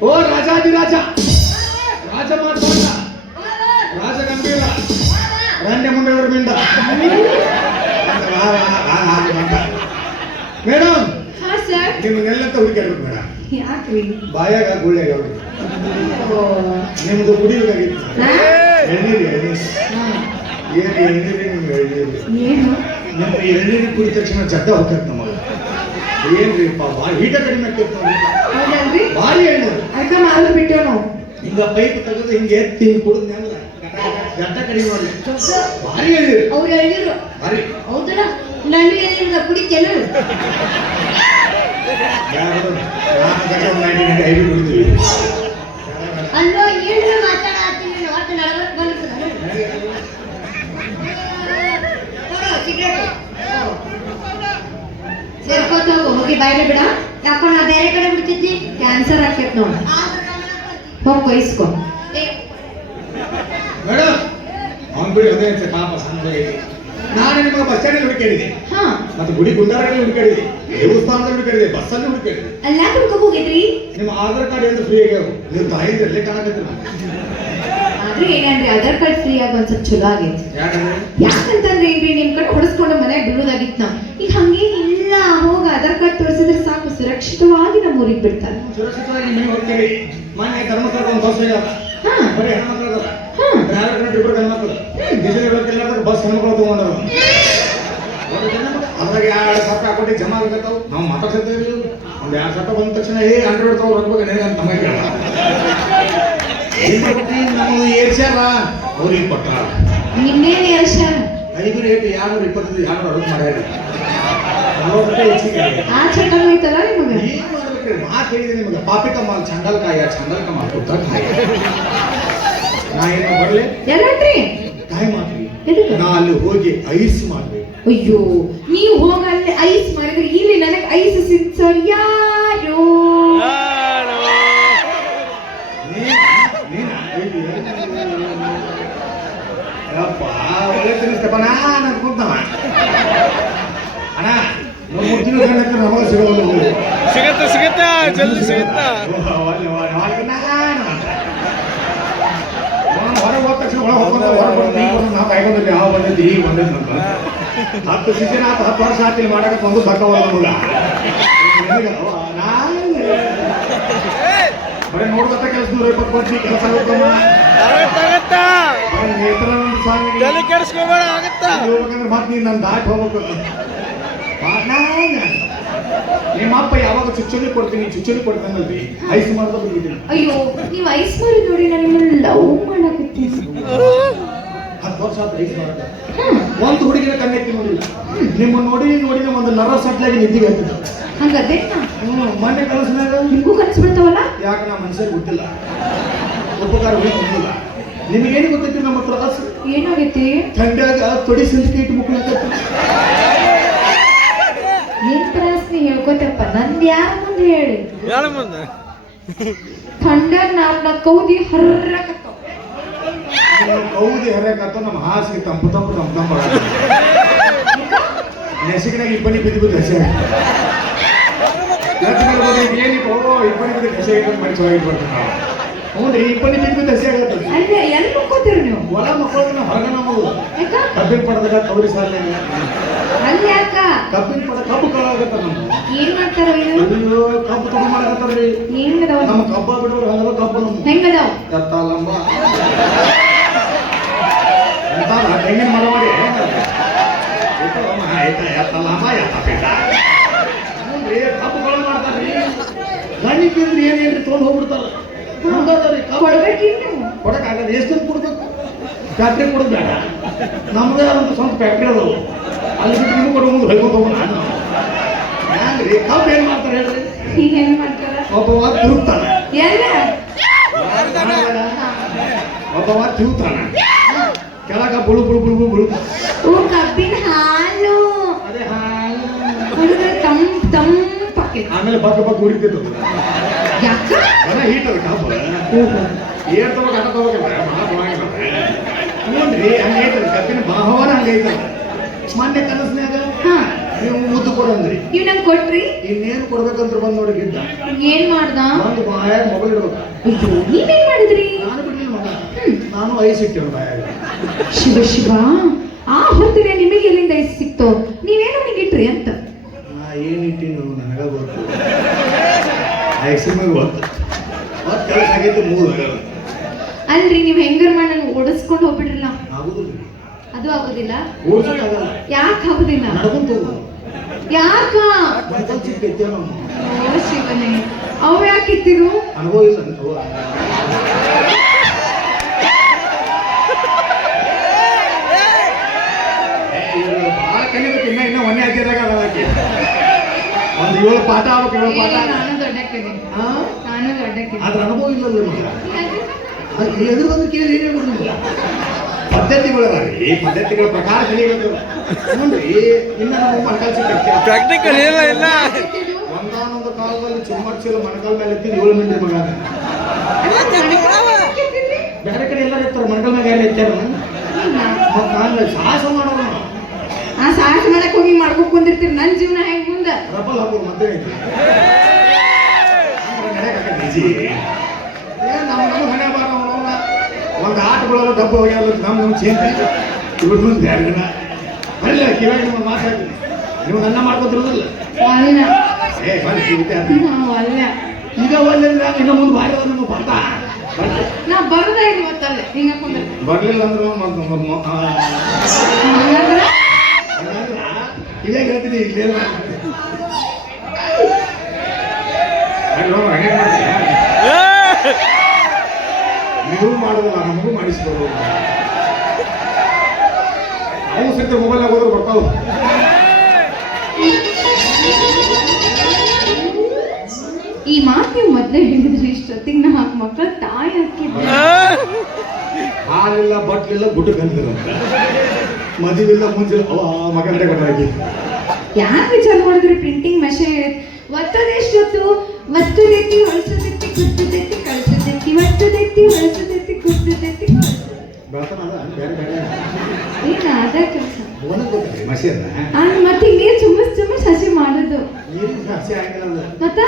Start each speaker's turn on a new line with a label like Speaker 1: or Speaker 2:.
Speaker 1: ಓ ರಾಜಾದಿರಾಜ ರಾಜ ಮಾತಾಡ ರಾಜ ಗಂಭೀರ. ರಂಡ್ಯ ಮಂಗಳೂರು ಮಿಂಡ ಮೇಡಮ್ ನಿಮ್ಗೆಲ್ಲ ಹುಡುಕ್ಯಾಡ್ಬೇಕು ಮೇಡಮ್ ಬಾಯಾಗ ಗುಳ್ಳೆಗ ನಿಮ್ದು ಕುಡಿಬೇಕಾಗಿತ್ತು? ಎಳ್ನೀರು. ಏನು ಎಳ್ನೀರು ನಿಮ್ಗೆ ಎಳ್ನೀರು? ನಿಮ್ಮ ಎಳ್ನೀರು ಕುಡಿದ ತಕ್ಷಣ ಜಡ್ಡ ಹೋಗ್ತೈತೆ ನಮಗೆ ಏನ್ರಿ ಪಾಪ ಹೀಟ ಕಡಿಮೆ ಆಗ್ತೈತೆ ನೋಡಿ
Speaker 2: ಹೌದಲ್ರಿ
Speaker 1: ಭಾರಿ ಎಳ್ನೀರು
Speaker 2: ಅದಕ್ಕ ಮಾಲ್ ಬಿಟ್ಟೇವ್ ನಾವು
Speaker 1: ಹಿಂಗ ಪೈಪ್ ತೆಗೆದು ಹಿಂಗೆ ಎತ್ತಿ ಹಿಂಗೆ ಕುಡಿದ್ನಲ್ಲ ಗಂಟ ಕಡಿಮೆ ಮಾಡಿ ಭಾರಿ ಹೇಳಿದ್ರು
Speaker 2: ಅವ್ರು ಹೇಳಿದ್ರು.
Speaker 1: ಭಾರಿ.
Speaker 2: ಹೌದಲ್ಲ? ನನಗೆ ಹೇಳಿದ ಕುಡಿತೇನು? ಅಲ್ಲೋ ಏನು ಮಾತಾಡತ್ತೀನಿ ಒಟ್ಟು ಸೇರ್ಕೋತ ಹೋಗಿ ಬಾಯ್ಲೆ ಬಿಡ. ಯಾಕೋ ನಾ ಬೇರೆ ಕಡೆ ಬಿಡ್ತಿದ್ದಿ? ಕ್ಯಾನ್ಸರ್ ಆಕೈತ್ ನೋಡು. ಹೋಗಿ ಬಯಸ್ಕೊ
Speaker 1: ಮೇಡಮ್ ಅವ್ನು ಬಿಡಿ ಅದೇ ಅನ್ಸುತ್ತೆ ಪಾಪ ಸಣ್ಣ ನಾನು ನಿಮಗೆ ಬಸ್ ಸ್ಟ್ಯಾಂಡಲ್ಲಿ ಹುಡುಕಾಡಿದೆ
Speaker 2: ಹಾ.
Speaker 1: ಮತ್ತೆ ಗುಡಿ ಗುಂಡಾರಲ್ಲಿ ಹುಡುಕಾಡಿದೆ ದೇವಸ್ಥಾನದಲ್ಲಿ ಹುಡುಕಾಡಿದೆ ಬಸ್ಸಲ್ಲಿ ಹುಡುಕಾಡಿದೆ
Speaker 2: ಅಲ್ಲ ಹುಡ್ಕೊ ಹೋಗಿದ್ರಿ?
Speaker 1: ನಿಮ್ಮ ಆಧಾರ್ ಕಾರ್ಡ್ ಎಂದು ಫ್ರೀ ಆಗ್ಯಾವ? ನೀವು ತಾಯಿಂದ ಎಲ್ಲೇ
Speaker 2: ಆದ್ರೆ ಏನಂದ್ರೆ ಆಧಾರ್ ಕಾರ್ಡ್ ಫ್ರೀ ಆಗಿ ಒಂದ್ ಸ್ವಲ್ಪ ಚಲೋ ಆಗೈತಿ ಯಾಕಂತಂದ್ರೆ ಏನ್ರಿ ನಿಮ್ ಕಡೆ ಹೊಡೆಸ್ಕೊಂಡು ಮನೆ ಬಿಡುದಾಗಿತ್ ನಾವ್ ಈಗ ಹಂಗೇನಿಲ್ಲ ಹೋಗ ಆಧಾರ್ ಕಾರ್ಡ್ ತೋರಿಸಿದ್ರೆ ಸುರಕ್ಷಿತವಾಗಿ ನಮ್ಮ ಊರಿಗೆ ಬಿಡ್ತಾರೆ
Speaker 1: ಸುರಕ್ಷಿತವಾಗಿ ನೀವು ಮಾನ್ಯ ಒಂದು ಬಸ್ ಬರೀ ಹೆಣ್ಮಕ್ಳು ಡ್ರೈವರ್ ಕಂಡು ಇಬ್ಬರು ಬಸ್ ಹೆಣ್ಮಕ್ಳು ತಗೊಂಡಾರ ಅದ್ರಾಗ ಎರಡು ಸಾವಿರ ಹಾಕೊಂಡು ಜಮಾ ಆಗತ್ತಾವ. ನಾವು ಮಾತಾಡ್ತಿದ್ದೀವಿ ಒಂದು ಎರಡು ಸಾವಿರ ಬಂದ ತಕ್ಷಣ ಏ ಹಂಡ್ರೆಡ್ ನನಗೆ ಅಂತ ಕೇಳ ಏರ್ಸ್ಯಾರ? ಅವ್ರಿಗೆ ಕೊಟ್ಟಾರ
Speaker 2: ನಿನ್ನೇನ್
Speaker 1: ಐದು ರೇಟ್ ಎರಡು ಇಪ್ಪತ್ತೈದು ಎರಡು ಅಡುಗೆ ಮಾಡ್ಯಾರ
Speaker 2: ಆ ಚಟನು ಐತಲ್ಲ ನಿಮಗೆ
Speaker 1: ಮಾತು ಹೇಳಿದೆ ನಿಮಗೆ ಪಾಪಿಕ ಮಾಲ್ ಚಂಡಲ್ಕಾಯ ಚಂಡಲ್ಕ ಮಾಲ್ ಕೊಟ್ಟಾರ ನಾ ಏನು ಬರ್ಲಿ?
Speaker 2: ಎಲ್ಲನ್ರಿ
Speaker 1: ಕಾಯಿ ಮಾಡ್ರಿ ನಾ ಅಲ್ಲಿ ಹೋಗಿ ಐಸ್ ಮಾಡ್ಬೇಕು.
Speaker 2: ಅಯ್ಯೋ ನೀವು ಹೋಗ ಅಲ್ಲಿ ಐಸ್ ಮಾಡಿದ್ರೆ ಇಲ್ಲಿ ನನಗೆ ಐಸ್ ಸಿಗ್ಸರ್ ಯಾರು
Speaker 1: ನೀನ್- ನೀನ್ ಐದು ಯಪ್ಪ ಒಳ್ಳೆ ತಿನ್ನಿಸ್ತಪ್ಪ ನಾನು ಅನ್ಕೊಂತವ ಅಣ್ಣ ನಮ್ಮ ಮೂರ್ತಿನೂ ನಮಗ ಸಿಗೋದು
Speaker 3: ಸಿಗತ್ತಾ ಸಿಗತ್ತಾ ಜಲ್ದಿ ಸಿಗತ್ತೆ.
Speaker 1: ಹೊರಗೆ ಹೋದ ತಕ್ಷಣ ಒಳಗೆ ಹೊರಗೆ ಈಗ ನಾವು ಯಾವ ಬಂದೈತಿ ಈಗ ಅಂತ. ಹತ್ತು ಸೀಸನ್ ಆತು ಹತ್ತು ವರ್ಷ ಆತಿಲ್ಲ ಮಾಡಕ್ಕೆ ಒಂದು ಸಾಕವ ನಮಗ. ನಾನು. ಬರೀ ನೋಡ್ಕೊತ ಕೆಲಸ ನೂರ ಇಪ್ಪತ್ತು ಕೊಟ್ಟು ಕೆಲಸ
Speaker 3: ಆಗುತ್ತಮ್ಮ ಕೆಡಿಸ್ಕೋಬೇಡ ಆಗತ್ತಾ?
Speaker 1: ಮತ್ತೆ ನೀನು ನನ್ನ ದಾಟಿ ಹೋಗ್ಬೇಕು. ಬಾ- ನಾನು ನಿಮ್ಮ ಅಪ್ಪ ಯಾವಾಗ ಚುಚ್ಚುಲಿ ಕೊಡ್ತೀನಿ ಚುಚ್ಚುಳಿ ಕೊಡ್ತಾನಲ್ರಿ ಐಸ್ ಮಾಡ್ದ
Speaker 2: ಅಯ್ಯೋ ನೀವು ಐಸ್ ಮಾಡಿ ನೋಡಿ ನಾನು ಲವ್ ಮಾಡಕತ್ತೀನಿ
Speaker 1: ಹತ್ತು ವರ್ಷ ಆದ್ರೆ ಐಸ್ ಮಾಡ ಒಂದು ಹುಡುಗಿನ ಕಣ್ಣೆತ್ತಿ ನೋಡಿಲ್ಲ ನಿಮ್ಮ ನೋಡಿ ನೋಡಿ ಒಂದು ನರ ಸಟ್ಲಾಗಿ ನಿದ್ದಿಗೆ ಹತ್ತಿದ್ದು
Speaker 2: ಹಂಗದೇ
Speaker 1: ಮೊನ್ನೆ ಕನಸಿನಾಗ
Speaker 2: ನಿಮಗೂ ಕನಸು ಬಿಡ್ತಾವಲ್ಲ
Speaker 1: ಯಾಕೆ ನಾ ಮನುಷ್ಯರಿಗೆ ಗೊತ್ತಿಲ್ಲ ಉಪಕಾರ ಗೊತ್ತಿಲ್ಲ ನಿಮಗೇನು ಗೊತ್ತೈತಿ ನಮ್ಮ ಹತ್ರ
Speaker 2: ಏನಾಗೈತಿ?
Speaker 1: ಥಂಡ್ಯಾಗ ತೊಡಿ ಸಿಲ್ಕಿ ಇಟ್ಟು ಮುಕ್ಳು
Speaker 2: ಹೇಳ್ಕೊತಪ್ಪ ನಂದ್ ಯಾರ ಮುಂದೆ ಹೇಳಿ?
Speaker 3: ಥಂಡರ್ ಮುಂದೆ?
Speaker 2: ನಾಲ್ನ ಕೌದಿ ಹರ್ರಕತ್ತಾವ
Speaker 1: ಕೌದಿ ಹರಿಯಕತ್ತ ನಮ್ಮ ಹಾಸಿಗೆ ತಂಪು ತಂಪು ತಂಪು ತಂಪು ನೆಸಿಗಿನಾಗ ಇಬ್ಬನಿ ಬಿದ್ದು ಬಿದ್ದು ಹಸೆ ಓ ಇಬ್ಬನಿ ಬಿದ್ದು ಹಸೆ ಇಟ್ಟು ಮನೆ ಚೆನ್ನಾಗಿ ಬರ್ತೀವಿ ನಾವು. ಹ್ಞೂ ರೀ ಇಬ್ಬನಿ ಬಿದ್ದು ಬಿದ್ದು ಹಸೆ ಆಗತ್ತೆ.
Speaker 2: ಅಲ್ಲೇ ಎಲ್ಲಿ ಮುಕ್ಕೋತೀರಿ ನೀವು?
Speaker 1: ಹೊಲ ಮಕ್ಕಳನ್ನ ಹೊರಗೆ ನಾವು
Speaker 2: ಯಾಕ?
Speaker 1: ಕಬ್ಬಿನ ಪಡದಾಗ ಕೌರಿ ಸಾಲ
Speaker 2: ಅಲ್ಲಿ ಯಾಕ
Speaker 1: ಕಬ್ಬಿನ ಪಡ ಕಬ್ಬು ಕಾಲಾಗತ್ತ ನಮ್ಮ
Speaker 2: ಏನ್ ಮಾಡ್ತಾರ?
Speaker 1: ಅಯ್ಯೋ ಕಬ್ಬು ತಗೊಂಡ್ ಮಾಡಕತ್ತಾರ್ರಿ
Speaker 2: ಹೆಂಗದಾವ
Speaker 1: ನಮ್ಮ ಕಬ್ಬ ಬಿಡೋರು ಹಂಗದ ಕಬ್ಬು ನಮ್ಮ
Speaker 2: ಹೆಂಗದಾವ
Speaker 1: ಎತ್ತಲ್ಲಮ್ಮ ಎಂತಾದ ತೆಂಗಿನ ಮರ ಮಾಡಿ ಎತ್ತಲ್ಲಮ್ಮ ಎತ್ತ ಬಿಟ್ಟ ಹ್ಞೂನ್ರಿ, ಕಬ್ಬುಗಳು ಮಾಡ್ತಾರ್ರಿ. ಗಣಿಕಿಂದ್ರೆ ಏನೇನ್ರಿ ತೊಗೊಂಡು ಹೋಗ್ಬಿಡ್ತಾರ? ಹಂಗದರಿ ಕಬ್ಬು.
Speaker 2: ಕೊಡ್ಬೇಕಿಲ್ಲ ನೀವು
Speaker 1: ಕೊಡಕ್ಕಾಗಲ್ಲ ಎಷ್ಟು ಕೊಡ್ಬೇಕು? ಫ್ಯಾಕ್ಟ್ರಿ ಕೊಡೋದು ಬೇಡ. ನಮ್ದೇ ಒಂದು ಸ್ವಂತ ಫ್ಯಾಕ್ಟ್ರಿ ಅದಾವ. ಅಲ್ಲಿ ಬಿಟ್ಟು ನಿಮ್ಗೆ ಕೊಡೋ ಮುಂದೆ ಹೊಯ್ಕೊಂಡು ಹೋಗೋಣ ಹ್ಯಾಂಗ್ರಿ ಕಬ್ಬು ಏನು ಮಾಡ್ತಾರೆ ಹೇಳ್ರಿ
Speaker 2: ಈಗ ಹೆಂಗ್ ಮಾಡ್ತಾರ
Speaker 1: ಒಬ್ಬವ ತಿರುಗ್ತಾನೆ. ಒಬ್ಬವ ತಿರುಗ್ತಾನೆ. ಕೆಳಗ ಬುಳು ಬುಳು ಬುಳು ಬುಳು ಬುಳು.
Speaker 2: ಕಬ್ಬಿನ ಹಾಲು.
Speaker 1: ಅದೇ ಹಾಲು.
Speaker 2: ಹುಡುಗ ತಂಪ್ ತಂಪಕ್ಕೆ
Speaker 1: ಆಮೇಲೆ ಬಗ್ಗ ಬಗ್ ಉರಿತಿದ್ದು ಅದ ಹೀಟ್ ಅದ ಕಬ್ಬು ಏರ್ ತಗೋಕಲ್ಲ ಮಹಾ ತಗೋಂಗಿಲ್ಲ ಹ್ಞೂನ್ರಿ ಹಂಗೈತದ ಕಬ್ಬಿನ ಭಾವನ ಹಂಗೈತದ ಮೊನ್ನೆ ಕನಸ್ನ್ಯಾಗ
Speaker 2: ಹಾ
Speaker 1: ನೀವು ಮುದ್ದು ಕೊಡಂದ್ರಿ
Speaker 2: ನೀವ್ ನಂಗೆ ಕೊಟ್ರಿ?
Speaker 1: ಇನ್ನೇನು ಕೊಡ್ಬೇಕಂತ ಬಂದ್ ನೋಡಿ ಗಿಡ್ಡ.
Speaker 2: ಏನ್ ಮಾಡ್ದ?
Speaker 1: ಒಂದು ಬಾಯಾಗ ಮೊಬೈಲ್ ಇಡ್ಬೇಕು
Speaker 2: ಅಯ್ಯೋ ನೀವೇನ್ ಮಾಡಿದ್ರಿ?
Speaker 1: ನಾನು ಬಿಡ್ಲಿಲ್ಲ ಮಗ. ನಾನು ಐಸ್ ಇಟ್ಟೇವ ಬಾಯಾಗ.
Speaker 2: ಶಿವ ಶಿವ ಆ ಹೊತ್ತಿನ ನಿಮಗೆ ಎಲ್ಲಿಂದ ಐಸ್ ಸಿಕ್ತೋ? ನೀವೇನು ಅವನಿಗೆ ಇಟ್ರಿ ಅಂತ.
Speaker 1: ನಾ ಏನು ಇಟ್ಟಿನ ನನಗ ಗೊತ್ತು. ಐಸ್ ಮ್ಯಾಗ ಗೊತ್ತು. ಮತ್ತೆ ಕೆಲಸ ಆಗೈತೆ ಮೂರು
Speaker 2: ಅಲ್ರಿ ನೀವು ಹೆಂಗರ್ ಮಾಡಿ ಓಡಿಸ್ಕೊಂಡು ಹೋಗ್ಬಿಡ್ರಲ್ಲ.
Speaker 1: ಆಗುದಿಲ್ಲ.
Speaker 2: ಅದು ಆಗೋದಿಲ್ಲ. ಯಾಕೆ ಆಗೋದಿಲ್ಲ? ಯಾಕ? ಓ ಶಿವನೇ ಅವ್ ಯಾಕೆ ಇತ್ತಿರು
Speaker 1: ಅನುಭವ ಇಲ್ಲ ಇನ್ನ ಇನ್ನ ಒಂದೇ ಹಾಕಿದಾಗ. ಒಂದು ಏಳು ಪಾಠ ಆಗ್ಬೇಕು ಏಳು ಪಾಠ.
Speaker 2: ನಾನು ದೊಡ್ಡಕ್ಕಿದೆ
Speaker 1: ಹಾ?
Speaker 2: ನಾನು ದೊಡ್ಡಕ್ಕಿದೆ
Speaker 1: ಅದ್ರ ಅನುಭವ ಇಲ್ಲಲ್ಲ ಅದು ಎದುರು ಬಂದು ಕೇಳಿ ಏನೇ ಗೊತ್ತಿಲ್ಲ ಪದ್ಧತಿಗಳು ಈ ಪದ್ಧತಿಗಳ ಪ್ರಕಾರ ಕಲಿಬೇಕು ನೋಡ್ರಿ ಇನ್ನ ನಾವು ಮಣಕಾಲ್
Speaker 3: ಪ್ರಾಕ್ಟಿಕಲ್ ಇಲ್ಲ ಇಲ್ಲ.
Speaker 1: ಒಂದಾನೊಂದು ಕಾಲದಲ್ಲಿ ಚುಮ್ಮಡ್ಸಿಲ್ಲ ಮಣಕಾಲ್ ಮೇಲೆ ಎತ್ತಿ ಏಳು ಮಂದಿ ಮಗ. ಬೇರೆ ಕಡೆ ಎಲ್ಲರೂ ಇರ್ತಾರೆ ಮಣಕಾಲ್ ಮ್ಯಾಗ ಯಾರು ಎತ್ತಾರ? ಮತ್ತೆ ನಾನು ಸಾಹಸ ಮಾಡೋಣ
Speaker 2: ಆ ಸಾಹಸ ಮಾಡಕ್ ಹೋಗಿ ಮಾಡ್ಕೊಂಡ್ ಕುಂದಿರ್ತೀರಿ ನನ್ನ ಜೀವನ ಹೆಂಗ್ ಮುಂದೆ?
Speaker 1: ಪ್ರಬಲ ಮತ್ತೆ ಐತಿ. ನಮ್ಮ ನಮ್ಮ ಹಣೆ ಬಾರ ಅವ್ನವ್ನ. ಆಟಗಳೆಲ್ಲ ಆಟಗಳು ಡಬ್ಬ ಹೋಗ್ಯಾವ ನಮ್ಮ ನಮ್ಮ ಚೇಂಜ್ ಇವ್ರದ್ದು ಒಂದು ಎರಡು ಜನ ಬರಲಿಲ್ಲ ಕಿವಾಗ ನಿಮ್ಮ ಮಾತಾಡ್ತೀನಿ ನೀವು ನನ್ನ ಮಾಡ್ಕೊತಿರೋದಿಲ್ಲ.
Speaker 2: ಅಲ್ಲ.
Speaker 1: ಏ ಬನ್ನಿ. ಈಗ ಒಳ್ಳೆಲ್ಲ ಇನ್ನು ಮುಂದೆ ಭಾರಿ ಅದ ನಮ್ಮ ಪಾಠ
Speaker 2: ನಾ ಬರದ ಇಲ್ಲ ಇವತ್ತಲ್ಲ. ಹಿಂಗ
Speaker 1: ಬರಲಿಲ್ಲ ಅಂದ್ರೆ ಮತ್ತೆ ಇದೇ ಹೇಳ್ತೀನಿ ಇಲ್ಲೇ ಅಲ್ಲೋ ಹಂಗೆ ಮಾಡ್ತೀಯ ನೀವು ಮಾಡೋದಿಲ್ಲ ನಮಗೂ ಮಾಡಿಸ್ಬೋದು ಅವನು ಸಹಿತ ಮೊಬೈಲ್ನಾಗ ಹೋದ್ರೆ ಬರ್ತಾವ
Speaker 2: ಈ ಮಾತು ನೀವು ಮೊದ್ಲೇ ಹೇಳಿದ್ರಿ ಇಷ್ಟೊತ್ತಿಗೆ ನಾ ಹಾಕ್ ಮಕ್ಕಳ ತಾಯಿ ಹಾಕಿದ್ದೆ.
Speaker 1: ಹಾಲಿಲ್ಲ ಬಟ್ಲಿಲ್ಲ ಗುಡ್ಡ ಕಂದಿರಂತ ಮದುವಿಲ್ಲ ಮುಂಜಿಲ್ಲ ಅವ ಮಗಂಟೆ ಕೊಟ್ಟಾಗಿ
Speaker 2: ಯಾರು ವಿಚಾರ ಮಾಡಿದ್ರೆ? ಪ್ರಿಂಟಿಂಗ್ ಮಷೀನ್ ಒತ್ತದೆಷ್ಟೊತ್ತು ಒತ್ತುದೆತ್ತಿ ಹೊಳಸದೆತ್ತಿ ಕುತ್ತದೆತ್ತಿ ಕಳಿಸದೆತ್ತಿ ಒತ್ತದೆತ್ತಿ ಹೊಳಸದೆತ್ತಿ ಕುತ್ತದೆತ್ತಿ
Speaker 1: ಬೆಳತನ ಅದ
Speaker 2: ಏನ ಕೆಲಸ?
Speaker 1: ಮಸೀದ
Speaker 2: ಮತ್ತೆ ನೀರ್ ಚುಮ್ಮಸ್ ಚುಮ್ಮಸ್ ಹಸಿ ಮಾಡೋದು. ಮತ್ತ?